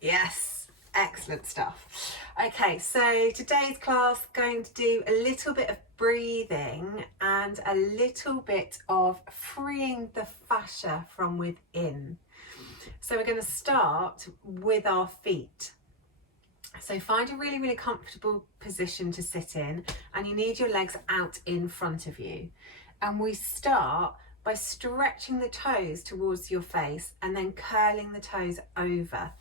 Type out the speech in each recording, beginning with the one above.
Yes, excellent stuff. Okay, so today's class going to do a little bit of breathing and a little bit of freeing the fascia from within. So we're going to start with our feet. So find a really, really comfortable position to sit in, and you need your legs out in front of you. And we start by stretching the toes towards your face and then curling the toes over.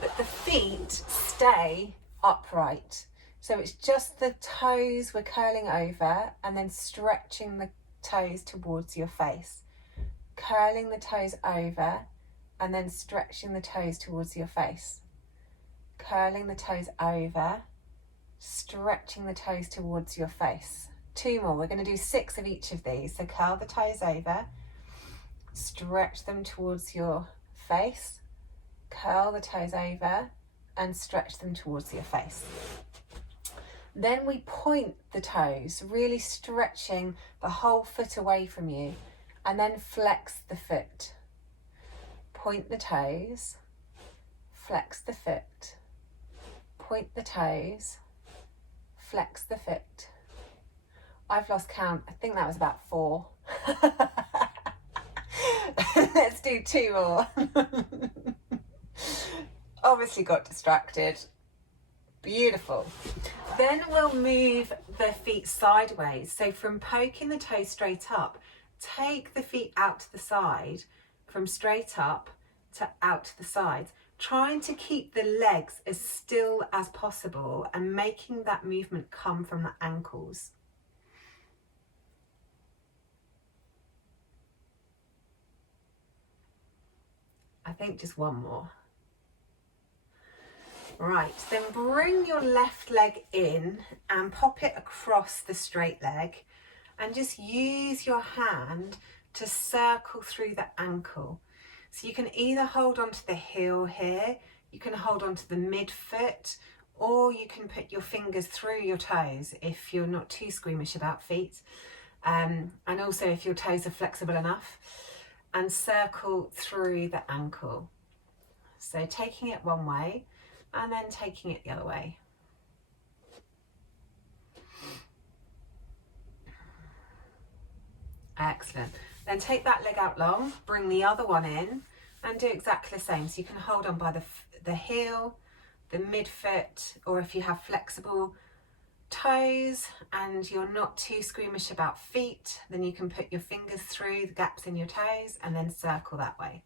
But the feet stay upright. So it's just the toes we're curling over and then stretching the toes towards your face. Curling the toes over and then stretching the toes towards your face. Curling the toes over, stretching the toes towards your face. 2 more. We're going to do 6 of each of these. So curl the toes over, stretch them towards your face, curl the toes over and stretch them towards your face. Then we point the toes, really stretching the whole foot away from you, and then flex the foot. Point the toes, flex the foot, point the toes, flex the foot. I've lost count. I think that was about 4. Let's do 2 more. Obviously got distracted. Beautiful. Then we'll move the feet sideways. So from poking the toes straight up, take the feet out to the side, from straight up to out to the sides, trying to keep the legs as still as possible and making that movement come from the ankles. I think just 1 more. Right, then bring your left leg in and pop it across the straight leg and just use your hand to circle through the ankle. So you can either hold onto the heel here, you can hold onto the midfoot, or you can put your fingers through your toes if you're not too squeamish about feet. And also if your toes are flexible enough, and circle through the ankle. So taking it one way and then taking it the other way. Excellent. Then take that leg out long, bring the other one in and do exactly the same. So you can hold on by the heel, the midfoot, or if you have flexible toes and you're not too squeamish about feet, then you can put your fingers through the gaps in your toes and then circle that way.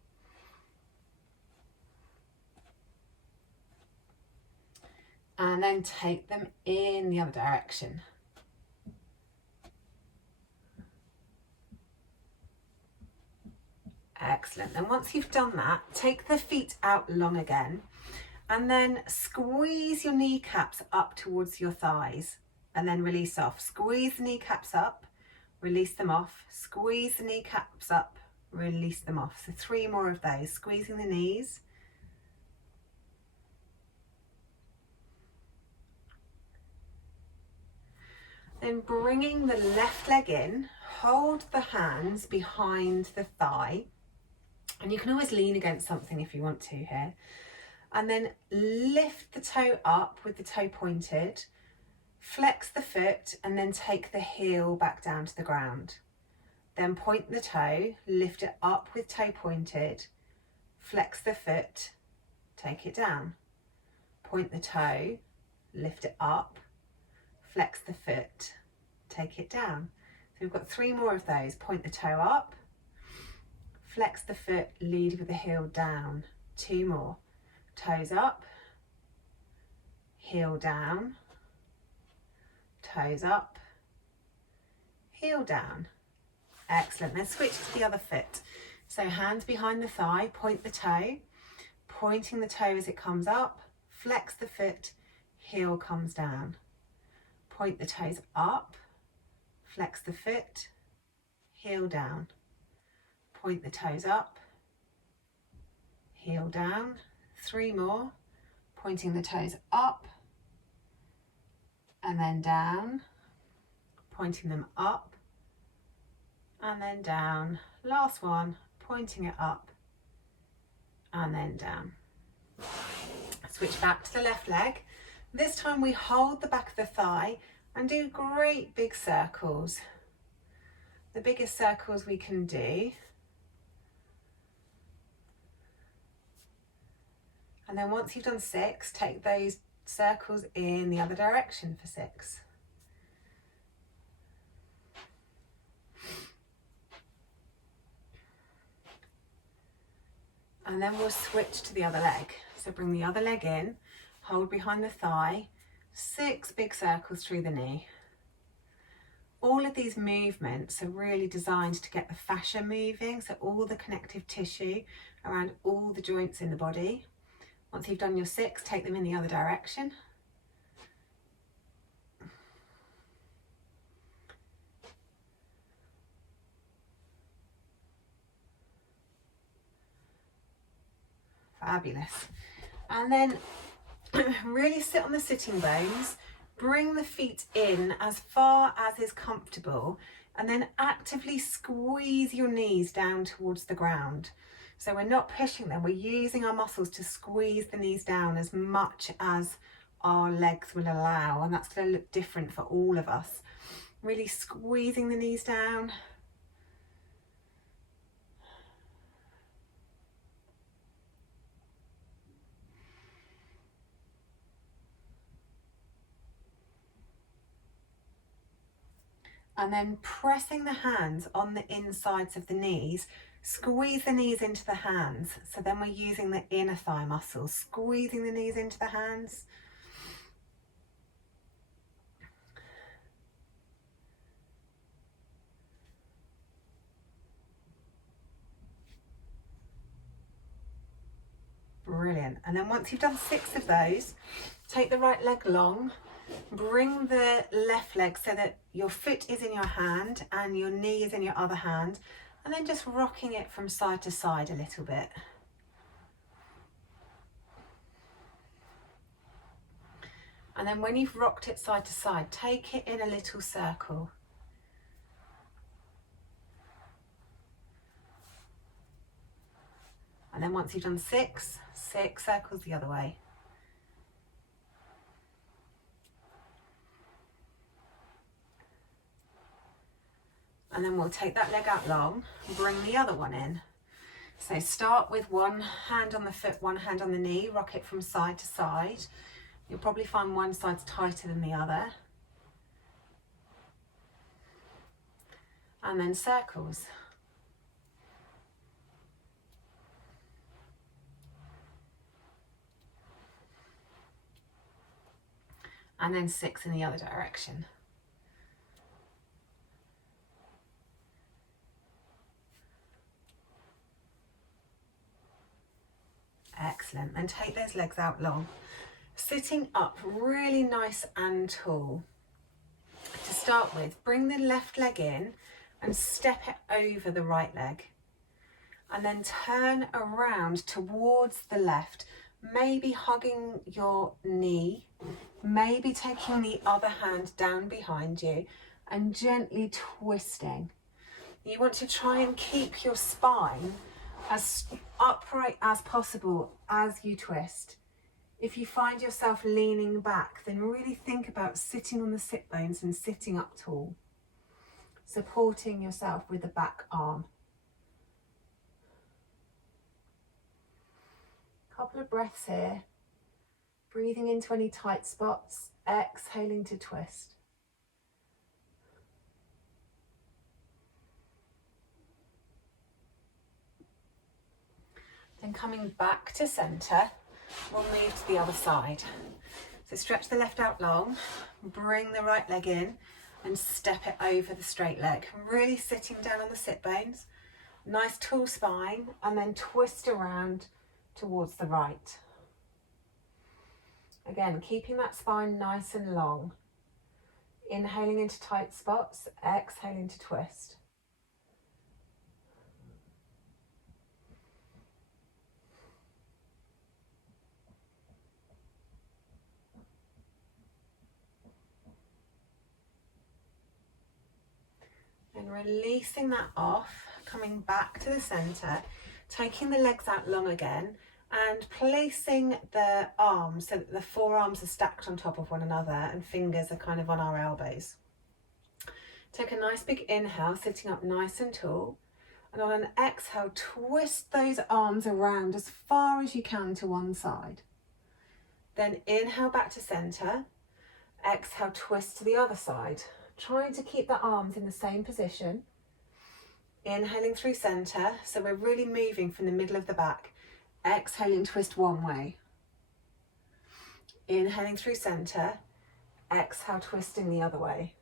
And then take them in the other direction. Excellent. And once you've done that, take the feet out long again and then squeeze your kneecaps up towards your thighs and then release off. Squeeze the kneecaps up, release them off. Squeeze the kneecaps up, release them off. So 3 more of those. Squeezing the knees. Then bringing the left leg in, hold the hands behind the thigh. And you can always lean against something if you want to here. And then lift the toe up with the toe pointed, flex the foot and then take the heel back down to the ground. Then point the toe, lift it up with toe pointed, flex the foot, take it down. Point the toe, lift it up, flex the foot, take it down. So we've got 3 more of those. Point the toe up, flex the foot, lead with the heel down. 2 more. Toes up, heel down, toes up, heel down. Excellent. Then switch to the other foot. So hands behind the thigh, point the toe, pointing the toe as it comes up, flex the foot, heel comes down. Point the toes up, flex the foot, heel down. Point the toes up, heel down. 3 more, pointing the toes up and then down, pointing them up and then down. Last one, pointing it up and then down. Switch back to the left leg. This time we hold the back of the thigh and do great big circles. The biggest circles we can do. And then once you've done 6, take those circles in the other direction for 6. And then we'll switch to the other leg. So bring the other leg in, hold behind the thigh, 6 big circles through the knee. All of these movements are really designed to get the fascia moving, so all the connective tissue around all the joints in the body. Once you've done your 6, take them in the other direction. Fabulous. And then really sit on the sitting bones, bring the feet in as far as is comfortable, and then actively squeeze your knees down towards the ground. So we're not pushing them, we're using our muscles to squeeze the knees down as much as our legs will allow, and that's going to look different for all of us. Really squeezing the knees down. And then pressing the hands on the insides of the knees, squeeze the knees into the hands. So then we're using the inner thigh muscles, squeezing the knees into the hands. Brilliant. And then once you've done 6 of those, take the right leg long, bring the left leg so that your foot is in your hand and your knee is in your other hand, and then just rocking it from side to side a little bit. And then when you've rocked it side to side, take it in a little circle. And then once you've done 6 circles the other way. And then we'll take that leg out long, bring the other one in. So start with one hand on the foot, one hand on the knee, rock it from side to side. You'll probably find one side's tighter than the other. And then circles. And then 6 in the other direction. Excellent. Then take those legs out long. Sitting up really nice and tall. To start with, bring the left leg in and step it over the right leg. And then turn around towards the left, maybe hugging your knee, maybe taking the other hand down behind you and gently twisting. You want to try and keep your spine as upright as possible as you twist. If you find yourself leaning back, then really think about sitting on the sit bones and sitting up tall, supporting yourself with the back arm. Couple of breaths here, breathing into any tight spots, exhaling to twist. Then coming back to centre, we'll move to the other side. So stretch the left out long, bring the right leg in and step it over the straight leg. Really sitting down on the sit bones, nice tall spine, and then twist around towards the right. Again, keeping that spine nice and long. Inhaling into tight spots, exhaling to twist. And releasing that off, coming back to the centre, taking the legs out long again and placing the arms so that the forearms are stacked on top of one another and fingers are kind of on our elbows. Take a nice big inhale, sitting up nice and tall, and on an exhale, twist those arms around as far as you can to one side. Then inhale back to center, exhale, twist to the other side, trying to keep the arms in the same position. Inhaling through center, so we're really moving from the middle of the back. Exhaling, twist one way. Inhaling through center, exhale, twisting the other way.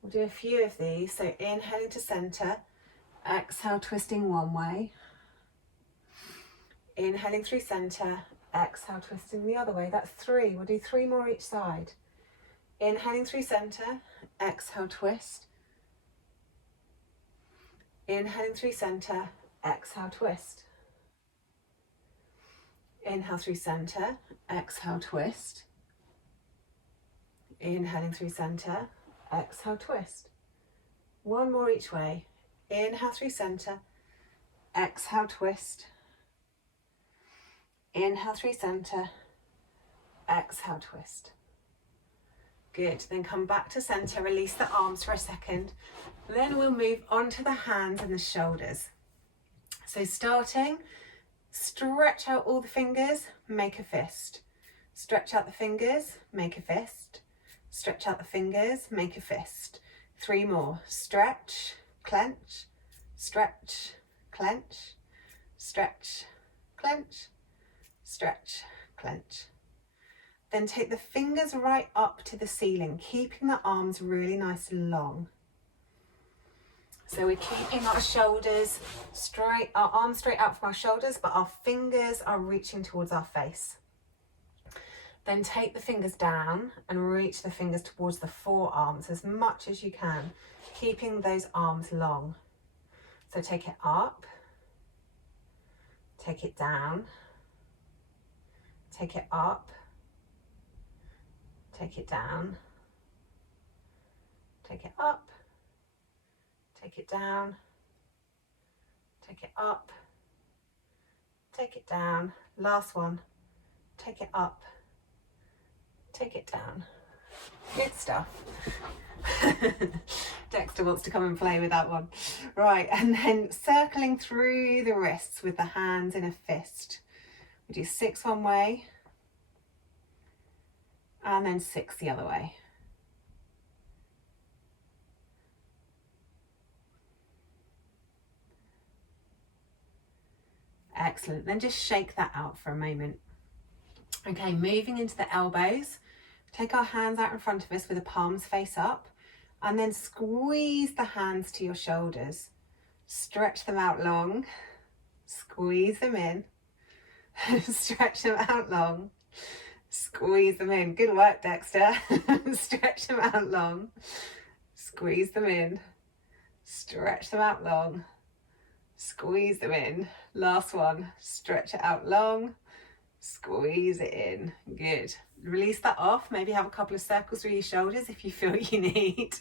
We'll do a few of these. So inhaling to center, exhale, twisting one way. Inhaling through center, exhale, twisting the other way. That's 3. We'll do 3 more each side. Inhaling through center, exhale, twist. Inhaling through center, exhale, twist. Inhale through center, exhale, twist. Inhaling through center, exhale, twist. 1 more each way. Inhale through center, exhale, twist. Inhale through center, exhale, twist. Good, then come back to center, release the arms for a second. Then we'll move on to the hands and the shoulders. So starting, stretch out all the fingers, make a fist. Stretch out the fingers, make a fist. Stretch out the fingers, make a fist. 3 more. Stretch, clench, stretch, clench, stretch, clench, stretch, clench. Then take the fingers right up to the ceiling, keeping the arms really nice and long. So we're keeping our shoulders straight, our arms straight out from our shoulders, but our fingers are reaching towards our face. Then take the fingers down and reach the fingers towards the forearms as much as you can, keeping those arms long. So take it up, take it down, take it up, take it down, take it up, take it down, take it up, take it down. Last one, take it up, take it down. Good stuff. Dexter wants to come and play with that one. Right, and then circling through the wrists with the hands in a fist. We do 6 one way, and then 6 the other way. Excellent, then just shake that out for a moment. Okay, moving into the elbows. Take our hands out in front of us with the palms face up, and then squeeze the hands to your shoulders. Stretch them out long, squeeze them in, stretch them out long, squeeze them in. Good work, Dexter. Stretch them out long, squeeze them in, stretch them out long, squeeze them in. Last one, stretch it out long, squeeze it in. Good. Release that off. Maybe have a couple of circles through your shoulders if you feel you need.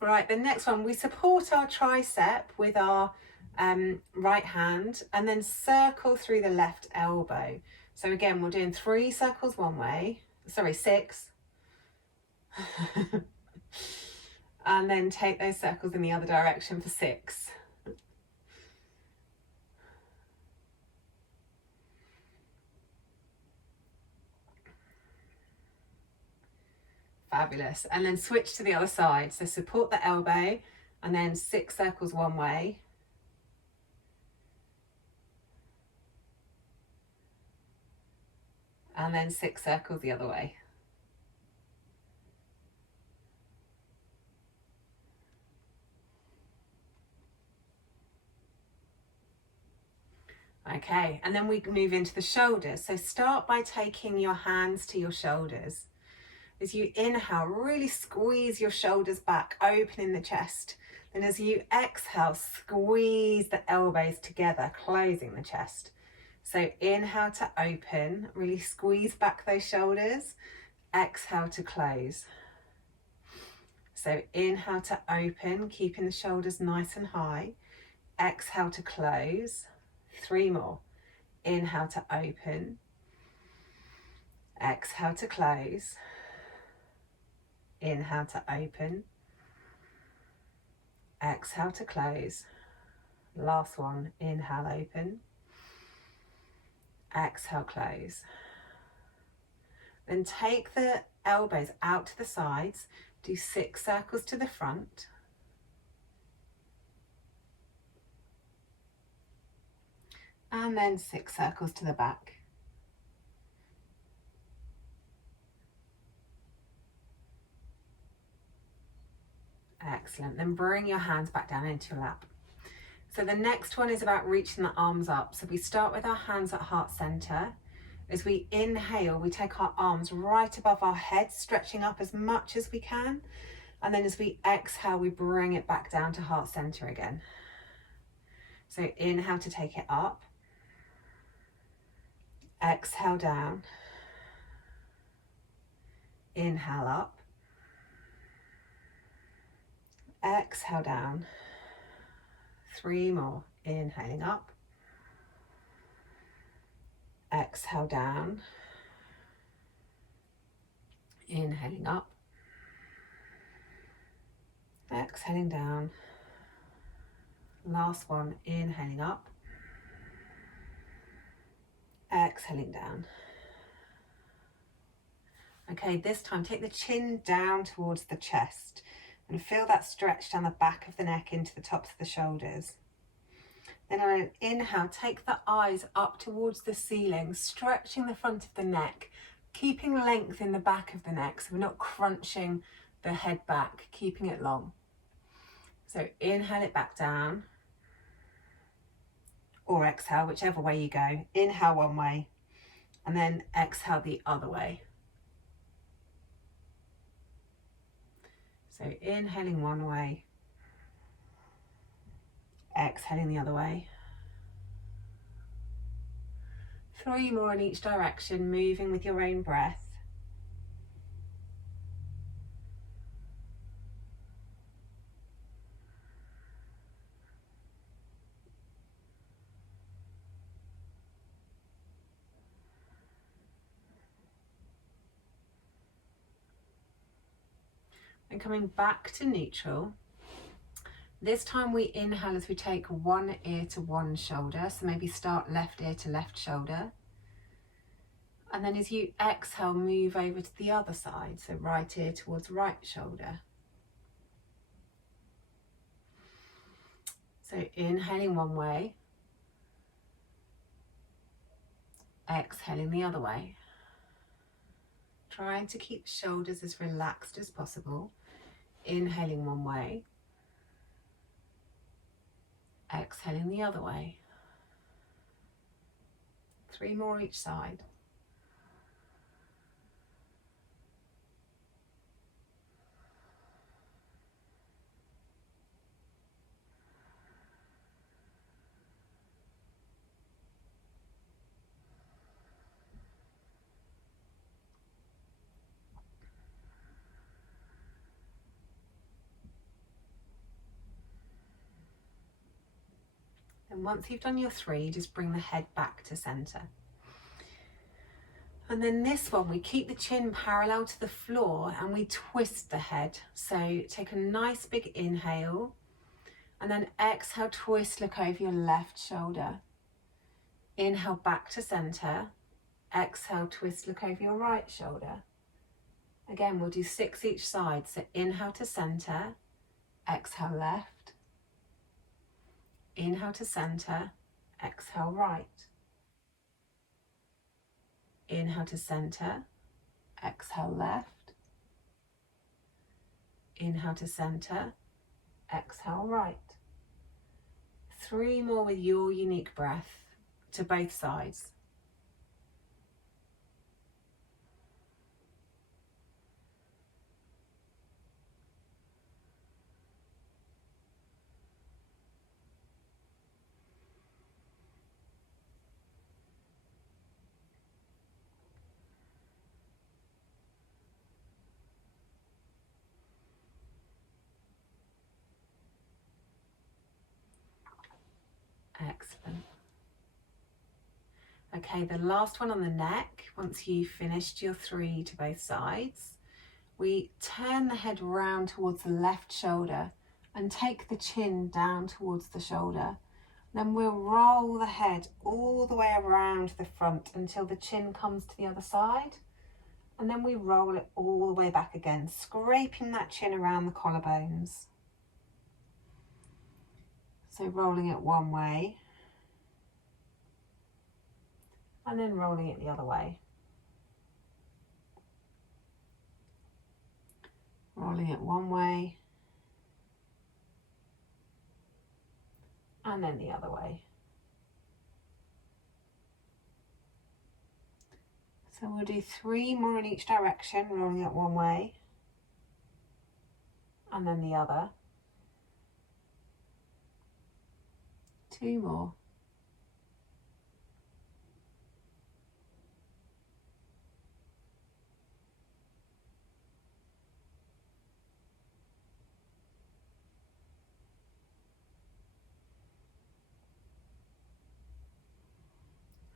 Right, the next one, we support our tricep with our right hand and then circle through the left elbow. So again, we're doing 3 circles one way, sorry, 6. And then take those circles in the other direction for 6. Fabulous. And then switch to the other side. So support the elbow and then 6 circles one way. And then 6 circles the other way. Okay, and then we move into the shoulders. So start by taking your hands to your shoulders. As you inhale, really squeeze your shoulders back, opening the chest. Then as you exhale, squeeze the elbows together, closing the chest. So inhale to open, really squeeze back those shoulders. Exhale to close. So inhale to open, keeping the shoulders nice and high. Exhale to close. 3 more. Inhale to open. Exhale to close. Inhale to open. Exhale to close. Last one. Inhale, open. Exhale, close. Then take the elbows out to the sides. Do 6 circles to the front. And then 6 circles to the back. Excellent. Then bring your hands back down into your lap. So the next one is about reaching the arms up. So we start with our hands at heart center. As we inhale, we take our arms right above our head, stretching up as much as we can. And then as we exhale, we bring it back down to heart center again. So inhale to take it up. Exhale down. Inhale up. Exhale down. 3 more. Inhaling up. Exhale down. Inhaling up. Exhaling down. Last one. Inhaling up. Exhaling down. Okay, this time take the chin down towards the chest and feel that stretch down the back of the neck into the tops of the shoulders. Then on an inhale, take the eyes up towards the ceiling, stretching the front of the neck, keeping length in the back of the neck so we're not crunching the head back, keeping it long. So inhale it back down, or exhale, whichever way you go. Inhale one way and then exhale the other way. So inhaling one way, exhaling the other way. 3 more in each direction, moving with your own breath. And coming back to neutral. This time we inhale as we take one ear to one shoulder. So maybe start left ear to left shoulder. And then as you exhale, move over to the other side. So right ear towards right shoulder. So inhaling one way. Exhaling the other way. Trying to keep the shoulders as relaxed as possible. Inhaling one way. Exhaling the other way. 3 more each side. And once you've done your 3, just bring the head back to center. And then this one, we keep the chin parallel to the floor and we twist the head. So take a nice big inhale and then exhale, twist, look over your left shoulder. Inhale back to center. Exhale, twist, look over your right shoulder. Again, we'll do 6 each side. So inhale to center, exhale left. Inhale to center, exhale right. Inhale to center, exhale left. Inhale to center, exhale right. 3 more with your unique breath to both sides. Excellent. Okay, the last one on the neck, once you've finished your 3 to both sides, we turn the head round towards the left shoulder and take the chin down towards the shoulder. Then we'll roll the head all the way around the front until the chin comes to the other side. And then we roll it all the way back again, scraping that chin around the collarbones. So rolling it one way and then rolling it the other way. Rolling it one way and then the other way. So we'll do 3 more in each direction, rolling it one way and then the other. 2 more.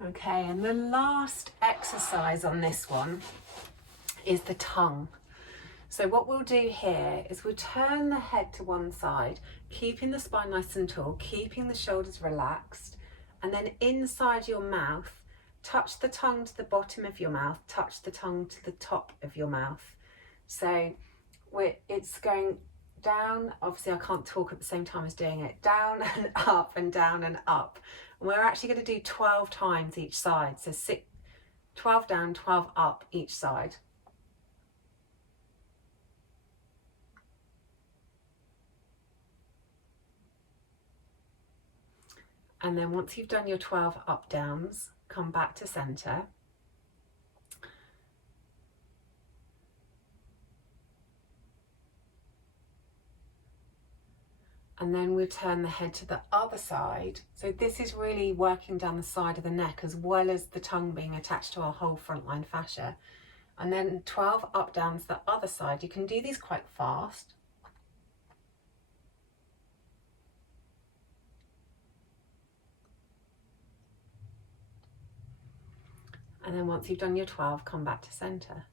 Okay, and the last exercise on this one is the tongue. So what we'll do here is we'll turn the head to one side, keeping the spine nice and tall, keeping the shoulders relaxed, and then inside your mouth, touch the tongue to the bottom of your mouth, touch the tongue to the top of your mouth. So it's going down, obviously I can't talk at the same time as doing it, down and up and down and up. And we're actually going to do 12 times each side, so 12 down, 12 up each side. And then once you've done your 12 up downs, come back to center. And then we'll turn the head to the other side. So this is really working down the side of the neck as well as the tongue being attached to our whole frontline fascia. And then 12 up downs the other side. You can do these quite fast. And then once you've done your 12, come back to center.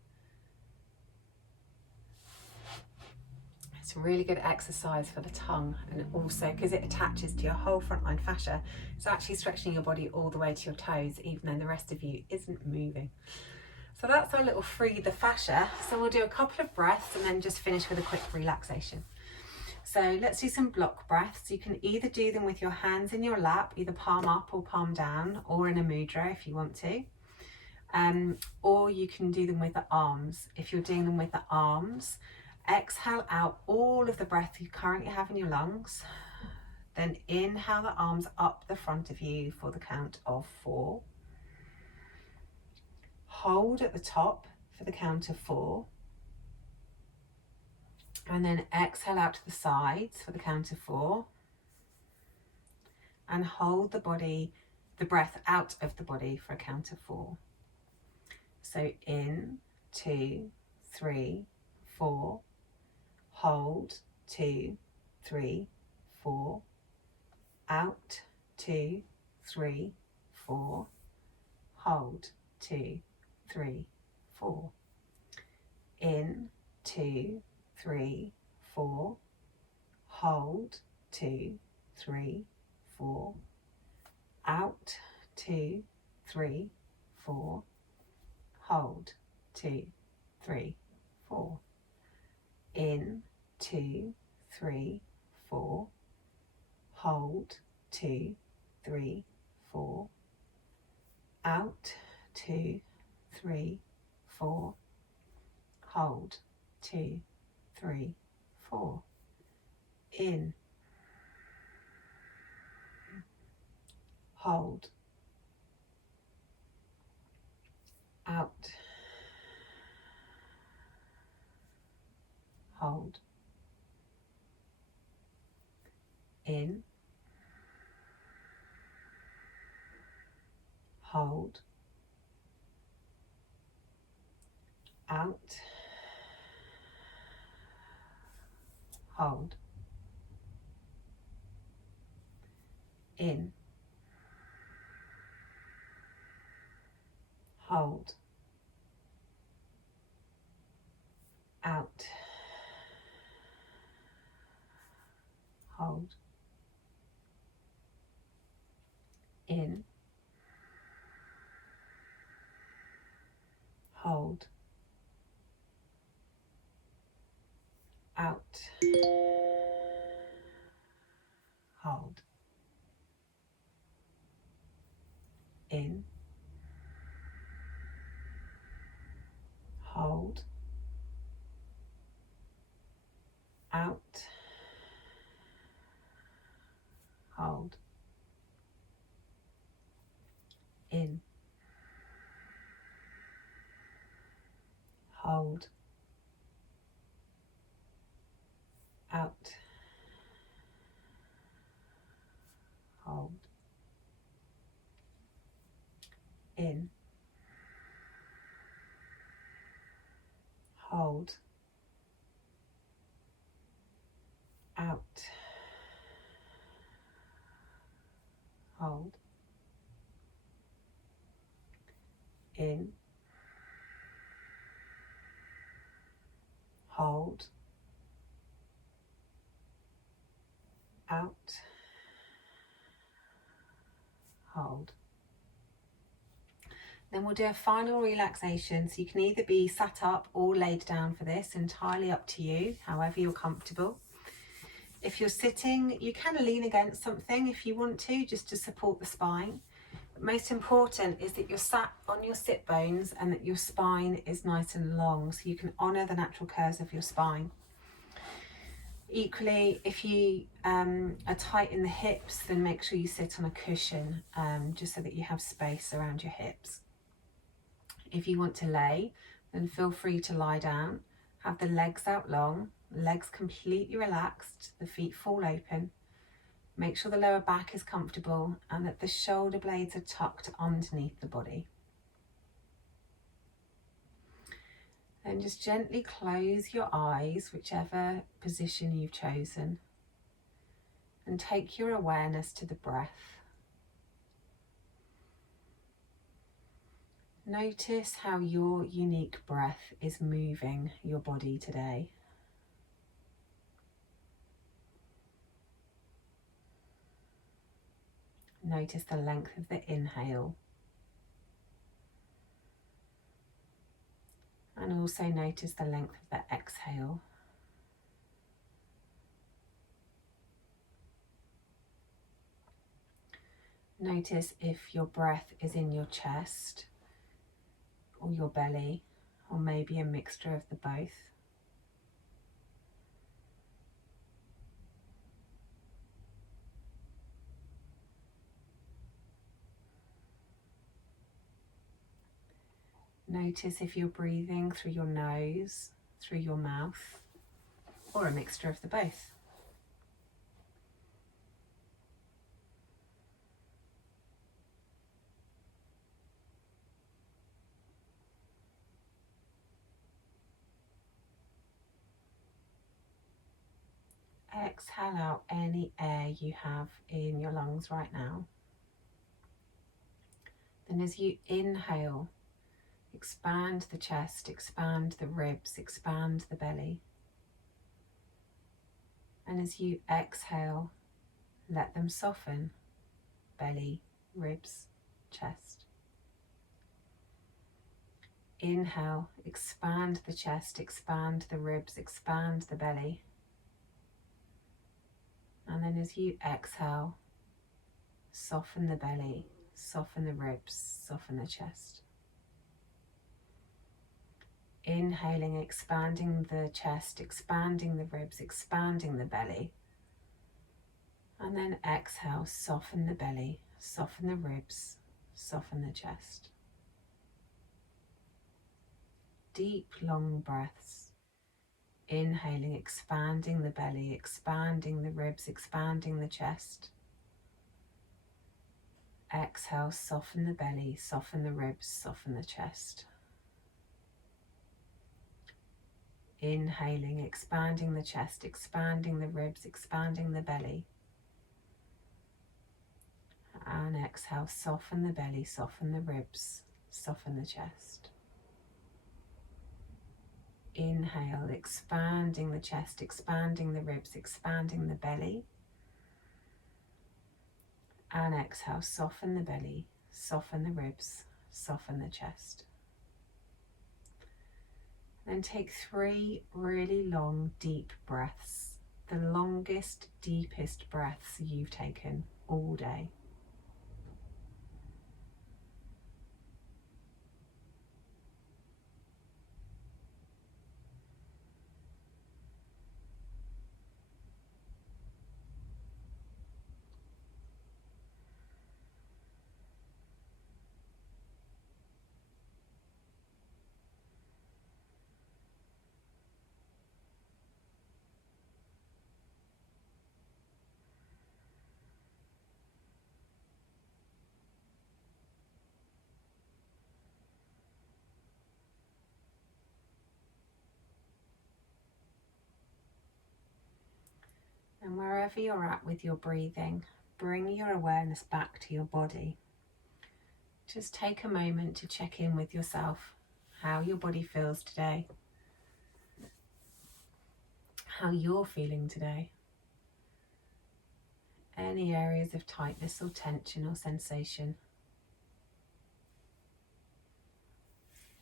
It's a really good exercise for the tongue, and also because it attaches to your whole frontline fascia, it's actually stretching your body all the way to your toes, even though the rest of you isn't moving. So that's our little free the fascia. So we'll do a couple of breaths and then just finish with a quick relaxation. So let's do some block breaths. You can either do them with your hands in your lap, either palm up or palm down, or in a mudra if you want to. Or you can do them with the arms. If you're doing them with the arms, exhale out all of the breath you currently have in your lungs. Then inhale the arms up the front of you for the count of 4. Hold at the top for the count of 4. And then exhale out to the sides for the count of 4. And hold the breath out of the body for a count of 4. So in, 2, 3, 4. Hold, 2, 3, 4. Out, 2, 3, 4. Hold, 2, 3, 4. In, 2, 3, 4. Hold, 2, 3, 4. Out, 2, 3, 4. Hold, 2, 3, 4. In, 2, 3, 4. Hold, 2, 3, 4. Out, 2, 3, 4. Hold, 2, 3, 4. In. Hold. Out. Hold. In. Hold. Out. Hold. In. hold, out, hold, in, hold, out, hold, in, hold, out, hold, in, hold, out, hold, in, hold, out, hold, in, hold, out, hold. Then we'll do a final relaxation, so you can either be sat up or laid down for this, entirely up to you, however you're comfortable. If you're sitting, you can lean against something if you want to, just to support the spine. But most important is that you're sat on your sit bones and that your spine is nice and long, so you can honour the natural curves of your spine. Equally, if you are tight in the hips, then make sure you sit on a cushion, just so that you have space around your hips. If you want to lay, then feel free to lie down. Have the legs out long, legs completely relaxed, the feet fall open. Make sure the lower back is comfortable and that the shoulder blades are tucked underneath the body. Then just gently close your eyes, whichever position you've chosen, and take your awareness to the breath. Notice how your unique breath is moving your body today. Notice the length of the inhale. And also notice the length of the exhale. Notice if your breath is in your chest or your belly, or maybe a mixture of the both. Notice if you're breathing through your nose, through your mouth, or a mixture of the both. Exhale out any air you have in your lungs right now. Then as you inhale, expand the chest, expand the ribs, expand the belly. And as you exhale, let them soften, belly, ribs, chest. Inhale, expand the chest, expand the ribs, expand the belly. And then as you exhale, soften the belly, soften the ribs, soften the chest. Inhaling, expanding the chest, expanding the ribs, expanding the belly. And then exhale, soften the belly, soften the ribs, soften the chest. Deep, long breaths. Inhaling, expanding the belly, expanding the ribs, expanding the chest. Exhale, soften the belly, soften the ribs, soften the chest. Inhaling, expanding the chest, expanding the ribs, expanding the belly. And exhale, soften the belly, soften the ribs, soften the chest. Inhale, expanding the chest, expanding the ribs, expanding the belly. And exhale, soften the belly, soften the ribs, soften the chest. Then take 3 really long, deep breaths, the longest, deepest breaths you've taken all day. And wherever you're at with your breathing, bring your awareness back to your body. Just take a moment to check in with yourself, how your body feels today, how you're feeling today. Any areas of tightness or tension or sensation.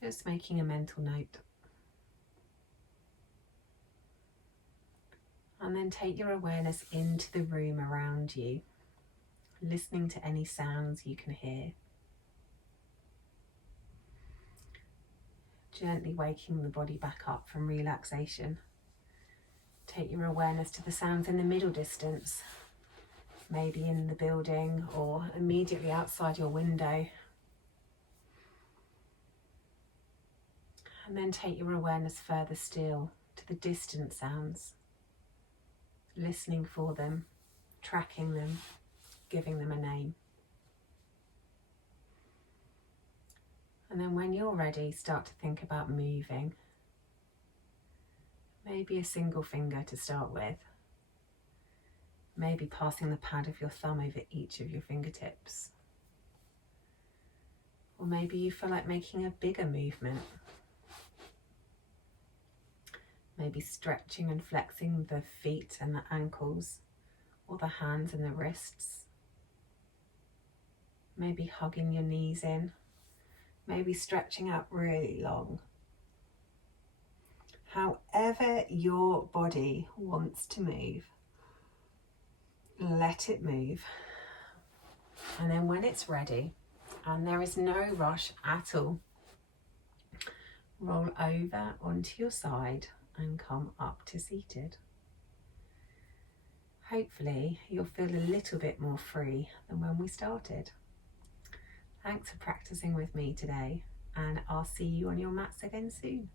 Just making a mental note. And then take your awareness into the room around you, listening to any sounds you can hear. Gently waking the body back up from relaxation. Take your awareness to the sounds in the middle distance, maybe in the building or immediately outside your window. And then take your awareness further still to the distant sounds. Listening for them, tracking them, giving them a name. And then when you're ready, start to think about moving. Maybe a single finger to start with. Maybe passing the pad of your thumb over each of your fingertips. Or maybe you feel like making a bigger movement. Maybe stretching and flexing the feet and the ankles, or the hands and the wrists. Maybe hugging your knees in. Maybe stretching out really long. However your body wants to move, let it move. And then when it's ready, and there is no rush at all, roll over onto your side and come up to seated. Hopefully you'll feel a little bit more free than when we started. Thanks for practicing with me today, and I'll see you on your mats again soon.